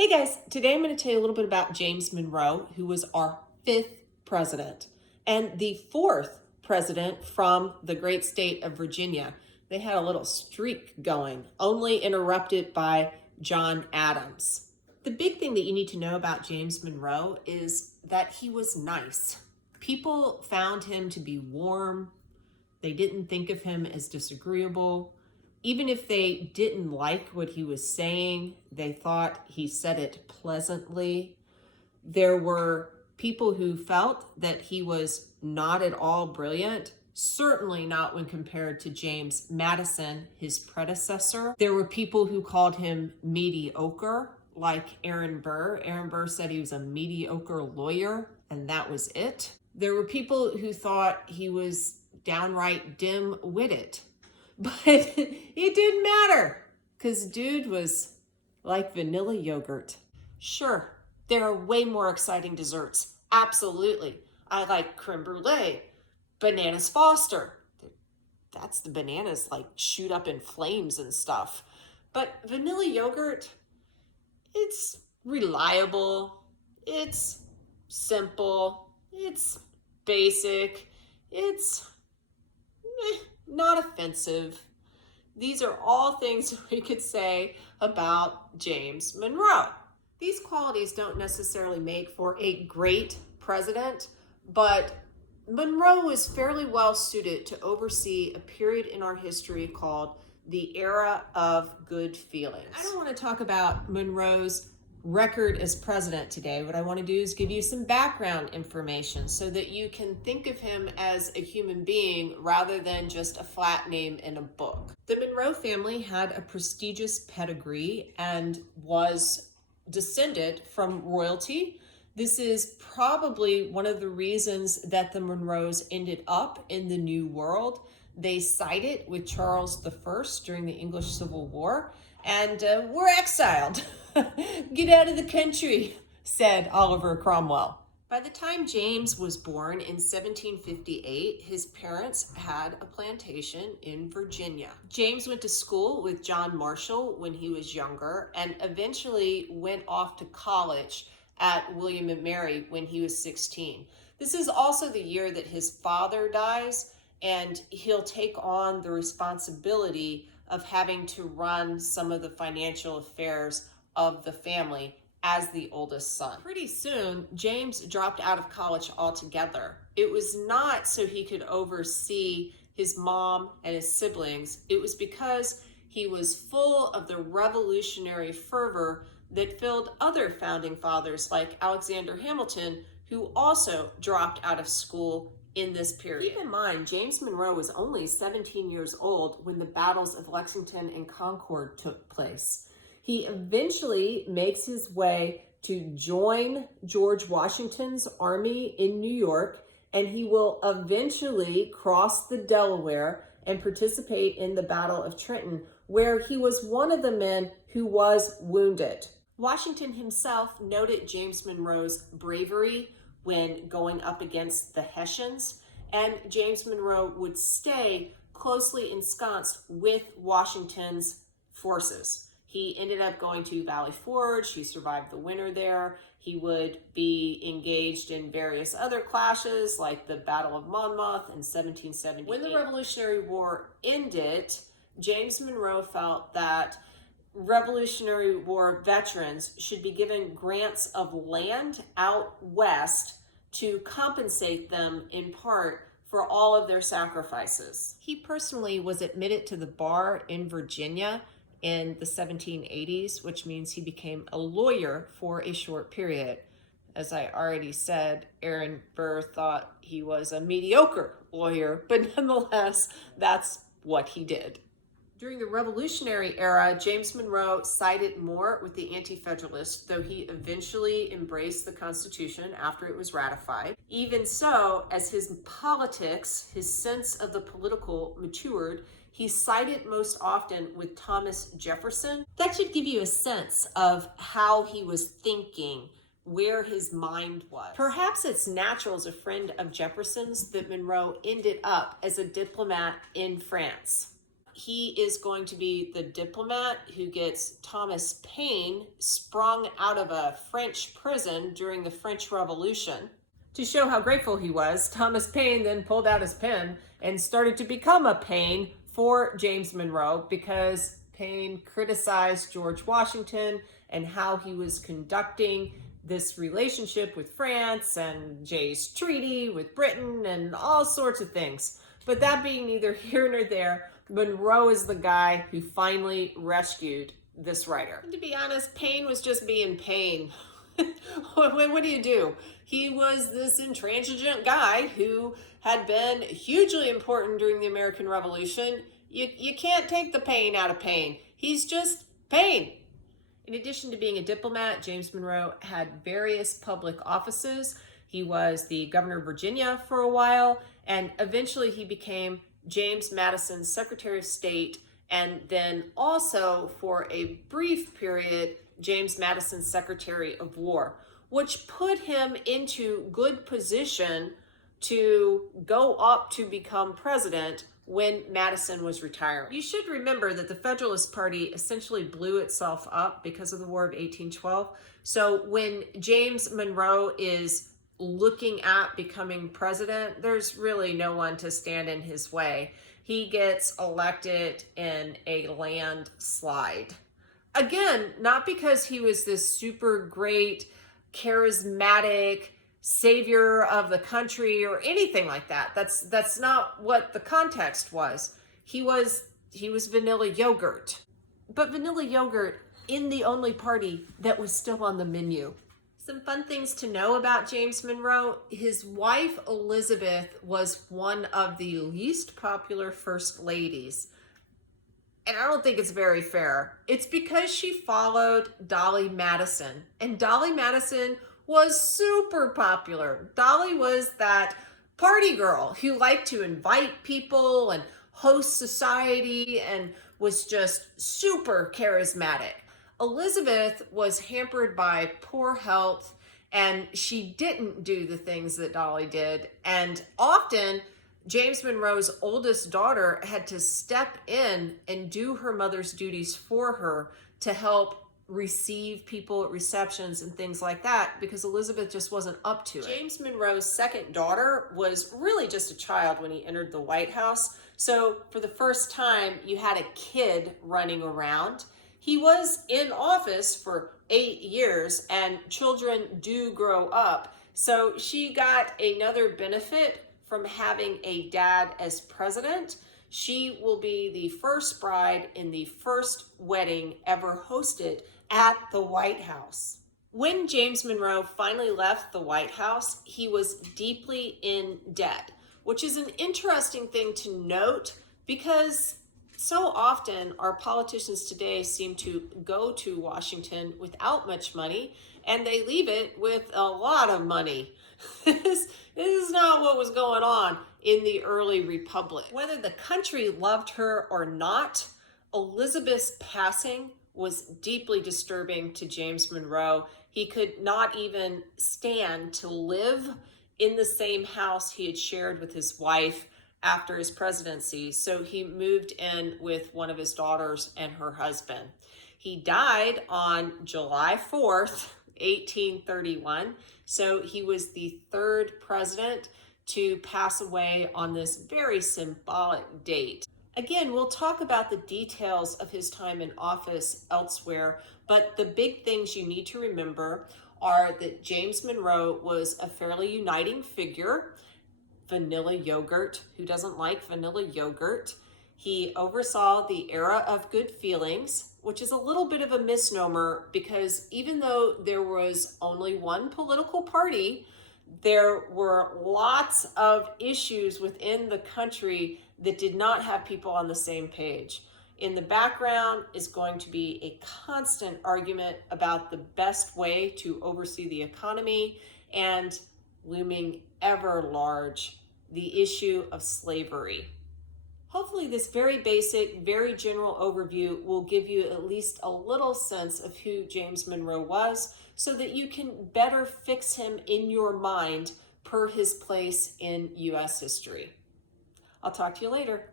Hey guys, today I'm going to tell you a little bit about James Monroe, who was our fifth president and the fourth president from the great state of Virginia. They had a little streak going, only interrupted by John Adams. The big thing that you need to know about James Monroe is that he was nice. People found him to be warm. They didn't think of him as disagreeable. Even if they didn't like what he was saying, they thought he said it pleasantly. There were people who felt that he was not at all brilliant, certainly not when compared to James Madison, his predecessor. There were people who called him mediocre, like Aaron Burr. Aaron Burr said he was a mediocre lawyer, and that was it. There were people who thought he was downright dim-witted. But it didn't matter because dude was like vanilla yogurt. Sure, there are way more exciting desserts. Absolutely. I like creme brulee, bananas Foster. That's the bananas like shoot up in flames and stuff. But vanilla yogurt, it's reliable, it's simple, it's basic, it's not offensive. These are all things we could say about James Monroe. These qualities don't necessarily make for a great president, but Monroe was fairly well suited to oversee a period in our history called the era of good feelings. I don't want to talk about Monroe's record as president today. What I want to do is give you some background information so that you can think of him as a human being rather than just a flat name in a book. The Monroe family had a prestigious pedigree and was descended from royalty. This is probably one of the reasons that the Monroes ended up in the New World. They sided with Charles I during the English Civil War and were exiled. Get out of the country, said Oliver Cromwell. By the time James was born in 1758, his parents had a plantation in Virginia. James went to school with John Marshall when he was younger and eventually went off to college at William and Mary when he was 16. This is also the year that his father dies, and he'll take on the responsibility of having to run some of the financial affairs of the family as the oldest son. Pretty soon, James dropped out of college altogether. It was not so he could oversee his mom and his siblings. It was because he was full of the revolutionary fervor that filled other founding fathers like Alexander Hamilton, who also dropped out of school in this period. Keep in mind, James Monroe was only 17 years old when the battles of Lexington and Concord took place. He eventually makes his way to join George Washington's army in New York, and he will eventually cross the Delaware and participate in the Battle of Trenton, where he was one of the men who was wounded. Washington himself noted James Monroe's bravery when going up against the Hessians, and James Monroe would stay closely ensconced with Washington's forces. He ended up going to Valley Forge. He survived the winter there. He would be engaged in various other clashes like the Battle of Monmouth in 1778. When the Revolutionary War ended, James Monroe felt that Revolutionary War veterans should be given grants of land out west to compensate them in part for all of their sacrifices. He personally was admitted to the bar in Virginia in the 1780s, which means he became a lawyer for a short period. As I already said, Aaron Burr thought he was a mediocre lawyer, but nonetheless, that's what he did. During the Revolutionary era, James Monroe sided more with the Anti-Federalists, though he eventually embraced the Constitution after it was ratified. Even so, as his politics, his sense of the political matured, he sided most often with Thomas Jefferson. That should give you a sense of how he was thinking, where his mind was. Perhaps it's natural as a friend of Jefferson's that Monroe ended up as a diplomat in France. He is going to be the diplomat who gets Thomas Paine sprung out of a French prison during the French Revolution. To show how grateful he was, Thomas Paine then pulled out his pen and started to become a Paine for James Monroe because Paine criticized George Washington and how he was conducting this relationship with France and Jay's treaty with Britain and all sorts of things. But that being neither here nor there, Monroe is the guy who finally rescued this writer. And to be honest, Paine was just being Paine. What do you do? He was this intransigent guy who had been hugely important during the American Revolution. You can't take the pain out of Paine. He's just Paine. In addition to being a diplomat, James Monroe had various public offices. He was the governor of Virginia for a while, and eventually he became James Madison's Secretary of State, and then also for a brief period, James Madison's Secretary of War, which put him into good position to go up to become president when Madison was retiring. You should remember that the Federalist Party essentially blew itself up because of the War of 1812. So when James Monroe is looking at becoming president, there's really no one to stand in his way. He gets elected in a landslide. Again, not because he was this super great, charismatic savior of the country or anything like that. That's not what the context was. He was vanilla yogurt. But vanilla yogurt in the only party that was still on the menu. Some fun things to know about James Monroe. His wife, Elizabeth, was one of the least popular first ladies. And I don't think it's very fair. It's because she followed Dolly Madison. And Dolly Madison was super popular. Dolly was that party girl who liked to invite people and host society and was just super charismatic. Elizabeth was hampered by poor health, and she didn't do the things that Dolly did. And often, James Monroe's oldest daughter had to step in and do her mother's duties for her to help receive people at receptions and things like that because Elizabeth just wasn't up to it. James Monroe's second daughter was really just a child when he entered the White House. So for the first time, you had a kid running around. He was in office for 8 years, and children do grow up. So she got another benefit from having a dad as president. She will be the first bride in the first wedding ever hosted at the White House. When James Monroe finally left the White House, he was deeply in debt, which is an interesting thing to note because so often our politicians today seem to go to Washington without much money and they leave it with a lot of money. This is not what was going on in the early republic. Whether the country loved her or not, Elizabeth's passing was deeply disturbing to James Monroe. He could not even stand to live in the same house he had shared with his wife after his presidency, so he moved in with one of his daughters and her husband. He died on July 4th, 1831, so he was the third president to pass away on this very symbolic date. Again, we'll talk about the details of his time in office elsewhere, but the big things you need to remember are that James Monroe was a fairly uniting figure. Vanilla yogurt. Who doesn't like vanilla yogurt? He oversaw the era of good feelings, which is a little bit of a misnomer because even though there was only one political party, there were lots of issues within the country that did not have people on the same page. In the background is going to be a constant argument about the best way to oversee the economy, and looming ever large, the issue of slavery. Hopefully this very basic, very general overview will give you at least a little sense of who James Monroe was so that you can better fix him in your mind per his place in U.S. history. I'll talk to you later.